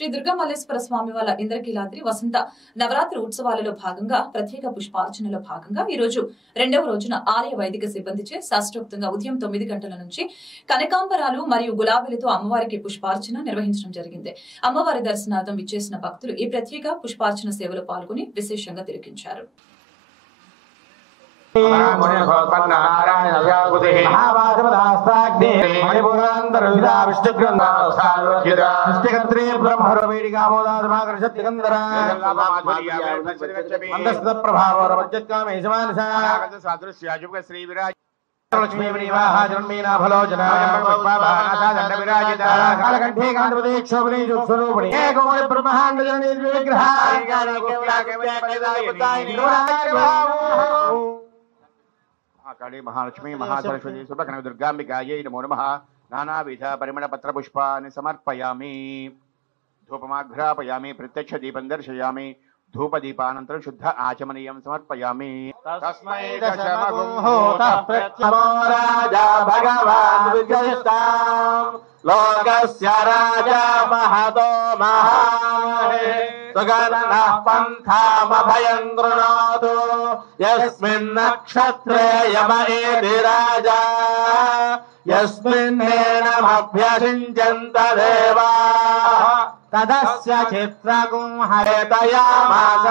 శ్రీ దుర్గా మల్లేశ్వర స్వామి వారి ఇంద్రకీలాద్రి వసంత నవరాత్రి ఉత్సవాలలో భాగంగా ప్రత్యేక పుష్పార్చనలో భాగంగా ఈ రోజు రెండవ రోజున ఆలయ వైదిక సిబ్బందిచే శాస్త్రోక్తంగా ఉదయం 9 గంటల నుంచి కనకాంబరాలు మరియు గులాబీలతో అమ్మవారికి పుష్పార్చన నిర్వహించడం జరిగింది. అమ్మవారి దర్శనార్థం విచ్చేసిన భక్తులు ఈ ప్రత్యేక పుష్పార్చన సేవలో పాల్గొని విశేషంగా తిలకించారు. लक्ष्मी विवाह जन्मीना फलो जनाय पुष्पाभानाथा विराजिता कालकंठे कांतप्रदेक्षोपरि स्वरूपिणी एको ब्रह्मांड जननी विग्रह काली महालक्ष्मी महासरस्वती सुभकन दुर्गांबिकायै नमो नमः नानाविध परिमळ पत्र पुष्पानि समर्पयामि धूपमाघ्रापयामि प्रत्यक्ष दीपं दर्शयामि धूप दीपानंतर शुद्ध आचमनीयं समर्पयामि तस्मै दशमगुंहोतः प्रत्यमो राजा भगवान् विजयताम् लोकस्य राजा महतो महामहे सुगन्धः पन्थामभयं गृह्णातु यस्मिन् नक्षत्रे यम एति राजा यस्मिन्नेनमभ्यसिञ्चन्त देवाः तदस्य चित्रगुं हरेतयामास